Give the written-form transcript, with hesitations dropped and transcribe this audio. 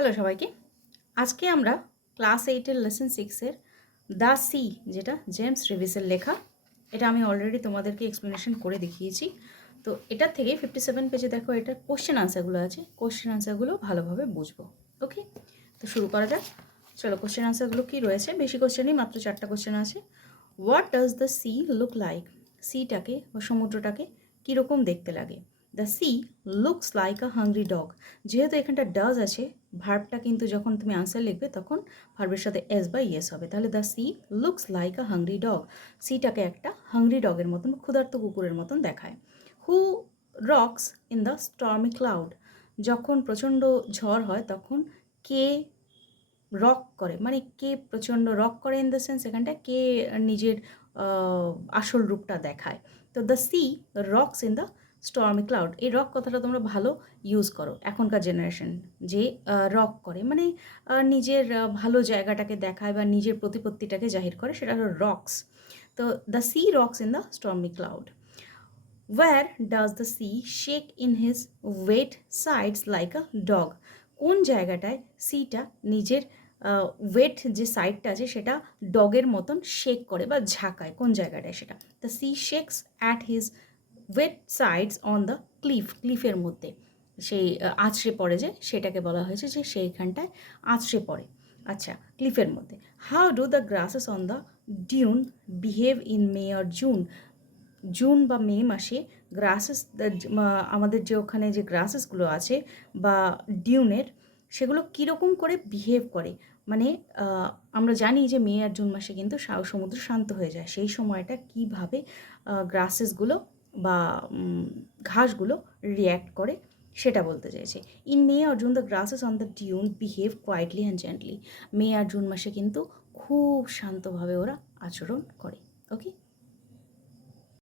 Hello সবাইকে। আজকে আমরা ক্লাস 8 এর লেসন 6 এর দ্য সি, যেটা জেমস রেভিসের লেখা, এটা আমি অলরেডি তোমাদেরকে এক্সপ্লেনেশন করে দেখিয়েছি। তো এটার থেকে 57 পেজে দেখো এটার কোশ্চেন আনসারগুলো আছে, কোশ্চেন আনসারগুলো ভালোভাবে বুঝবো। ওকে, তো শুরু করা যাক। চলো, কোশ্চেন আনসারগুলো কী রয়েছে, বেশি কোশ্চেনই, মাত্র 4টা কোশ্চেন আছে। What does the sea look like? সিটাকে বা সমুদ্রটাকে কীরকম দেখতে লাগে? The sea looks like a hungry dog. যেহেতু এখানটা ডাজ আছে, ভার্বটা কিন্তু যখন তুমি আনসার লিখবে তখন ভার্বের সাথে এস বা ইয়েস হবে। তাহলে the sea looks like a hungry dog, সিটাকে একটা হাংরি ডগের মতন, ক্ষুধার্ত কুকুরের মতন দেখায়। Who rocks in the stormy cloud? যখন প্রচণ্ড ঝড় হয় তখন কে রক করে, মানে কে প্রচণ্ড রক করে, ইন দ্য সেন্স এখানটা কে নিজের আসল রূপটা দেখায়। তো the sea rocks in the stormy cloud, এই রক কথাটা তোমরা ভালো ইউজ করো এখনকার জেনারেশন, যে রক করে মানে নিজের ভালো জায়গাটাকে দেখায় বা নিজের প্রতিপত্তিটাকে জাহির করে, সেটা হলো রক্স। তো the sea rocks in the stormy cloud. Where does the sea shake in his wet sides like a dog? কোন জায়গাটায় সিটা নিজের ওয়েট যে সাইডটা আছে সেটা ডগের মতন শেক করে বা ঝাঁকায়, কোন জায়গাটায় সেটা? The sea shakes at his wet sides on the ক্লিফের মধ্যে, সেই আছড়ে পড়ে যে, সেটাকে বলা হয়েছে যে সেইখানটায় আছড়ে পড়ে। আচ্ছা, ক্লিফের মধ্যে। How do the grasses on the dune behave in May or June? June বা মে মাসে গ্রাসেস, আমাদের যে ওখানে যে গ্রাসেসগুলো আছে বা ডিউনের, সেগুলো কীরকম করে বিহেভ করে? মানে আমরা জানি যে মে আর জুন মাসে কিন্তু সমুদ্র শান্ত হয়ে যায়, সেই সময়টা কীভাবে গ্রাসেসগুলো বা ঘাসগুলো রিয়্যাক্ট করে সেটা বলতে চাইছে। ইন মে আর June the grasses on the dune behave quietly and gently. মে আর জুন মাসে কিন্তু খুব শান্তভাবে ওরা আচরণ করে। ওকে,